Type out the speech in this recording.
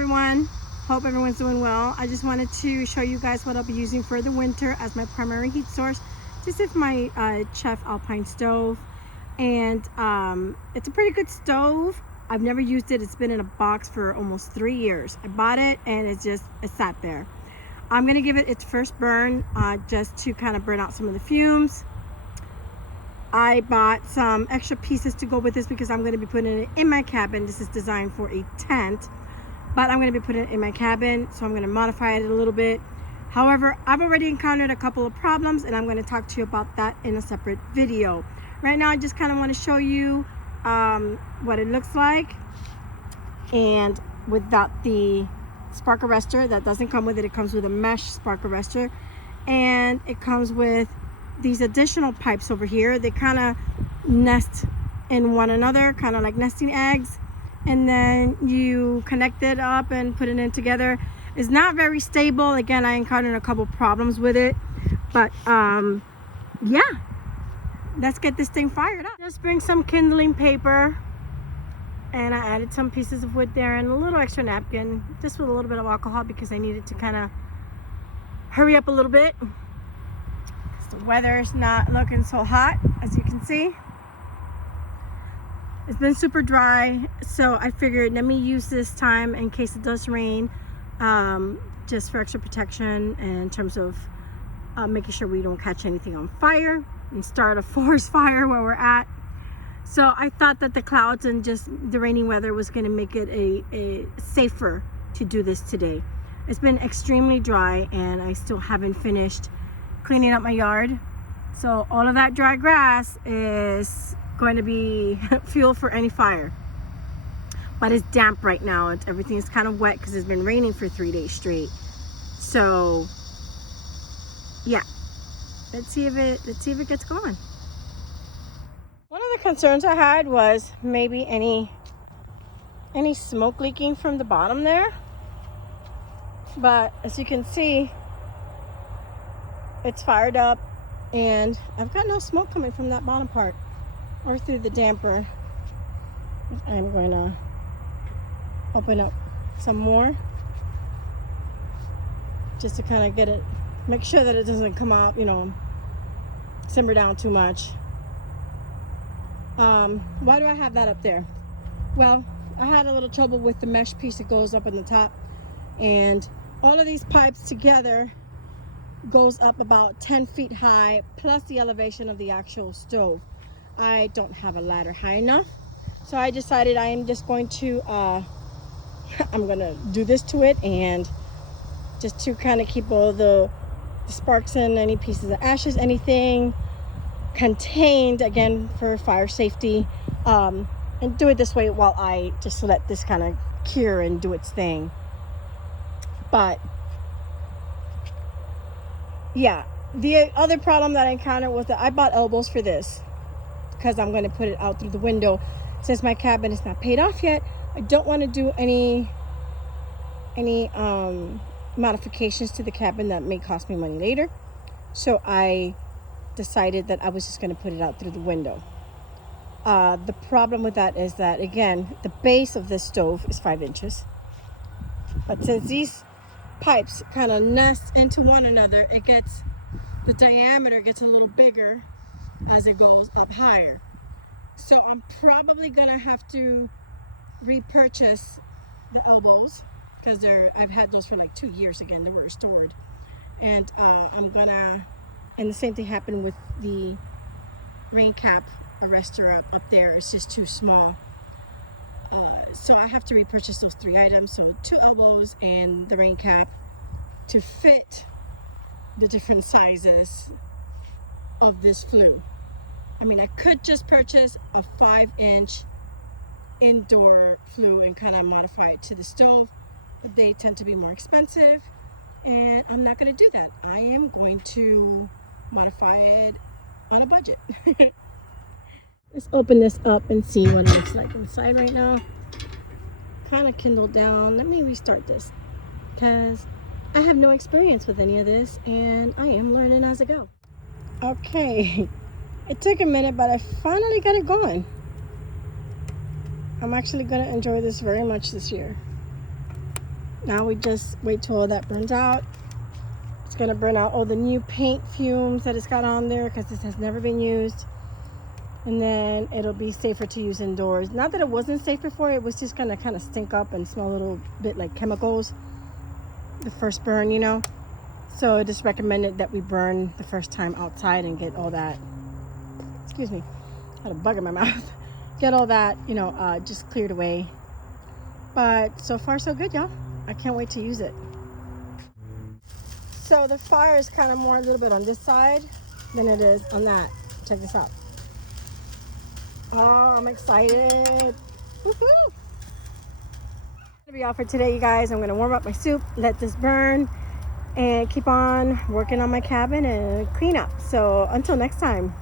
everyone. Hope everyone's doing well. I just wanted to show you guys what I'll be using for the winter as my primary heat source. This is my Chef Alpine stove, and it's a pretty good stove. I've never used it. It's been in a box for almost 3 years. I bought it and it sat there. I'm gonna give it its first burn just to kind of burn out some of the fumes. I bought some extra pieces to go with this because I'm going to be putting it in my cabin. This is designed for a tent, but I'm going to be putting it in my cabin, so I'm going to modify it a little bit. However, I've already encountered a couple of problems, and I'm going to talk to you about that in a separate video. Right now, I just kind of want to show you what it looks like, and without the spark arrestor. That doesn't come with it. It comes with a mesh spark arrestor, and it comes with these additional pipes over here. They kind of nest in one another, kind of like nesting eggs, and then you connect it up and put it in together. It's not very stable. Again, I encountered a couple problems with it, but yeah, let's get this thing fired up. Just bring some kindling paper, and I added some pieces of wood there and a little extra napkin, just with a little bit of alcohol because I needed to kind of hurry up a little bit. The weather's not looking so hot, as you can see. It's been super dry, so I figured let me use this time in case it does rain, just for extra protection and in terms of making sure we don't catch anything on fire and start a forest fire where we're at. So I thought that the clouds and just the rainy weather was going to make it a safer to do this today. It's been extremely dry, and I still haven't finished cleaning up my yard, so all of that dry grass is going to be fuel for any fire. But it's damp right now. Everything's kind of wet because it's been raining for 3 days straight. So yeah, let's see if it gets going. One of the concerns I had was maybe any smoke leaking from the bottom there, but as you can see, it's fired up, and I've got no smoke coming from that bottom part or through the damper. I'm going to open up some more just to kind of get it, make sure that it doesn't come out, simmer down too much. Why do I have that up there? Well, I had a little trouble with the mesh piece that goes up on the top, and all of these pipes together goes up about 10 feet high, plus the elevation of the actual stove. I don't have a ladder high enough, so I decided I am just going to I'm gonna do this to it, and just to kind of keep all the sparks and any pieces of ashes, anything contained, again for fire safety, and do it this way while I just let this kind of cure and do its thing. But yeah, the other problem that I encountered was that I bought elbows for this because I'm going to put it out through the window. Since my cabin is not paid off yet, I don't want to do any modifications to the cabin that may cost me money later. So I decided that I was just going to put it out through the window. The problem with that is that, again, the base of this stove is 5 inches. But since these pipes kind of nest into one another, the diameter gets a little bigger as it goes up higher. So I'm probably gonna have to repurchase the elbows because I've had those for like 2 years. Again, they were restored, and and the same thing happened with the rain cap arrestor up there. It's just too small. So I have to repurchase those 3 items. So 2 elbows and the rain cap to fit the different sizes of this flue. I mean, I could just purchase a 5-inch indoor flue and kind of modify it to the stove, but they tend to be more expensive, and I'm not going to do that. I am going to modify it on a budget. Let's open this up and see what it looks like inside right now. Kind of kindled down. Let me restart this because I have no experience with any of this, and I am learning as I go. Okay, it took a minute, but I finally got it going. I'm actually going to enjoy this very much this year. Now we just wait till all that burns out. It's gonna burn out all the new paint fumes that it's got on there because this has never been used. And then it'll be safer to use indoors. Not that it wasn't safe before, it was just gonna kind of stink up and smell a little bit like chemicals the first burn, you know. So I just recommended that we burn the first time outside and get all that, excuse me, I had a bug in my mouth. Get all that, you know, just cleared away. But so far so good, y'all. I can't wait to use it. So the fire is kind of more a little bit on this side than it is on that. Check this out. Oh, I'm excited. Woohoo! That'll be all for today, you guys. I'm going to warm up my soup, let this burn, and keep on working on my cabin and clean up. So until next time.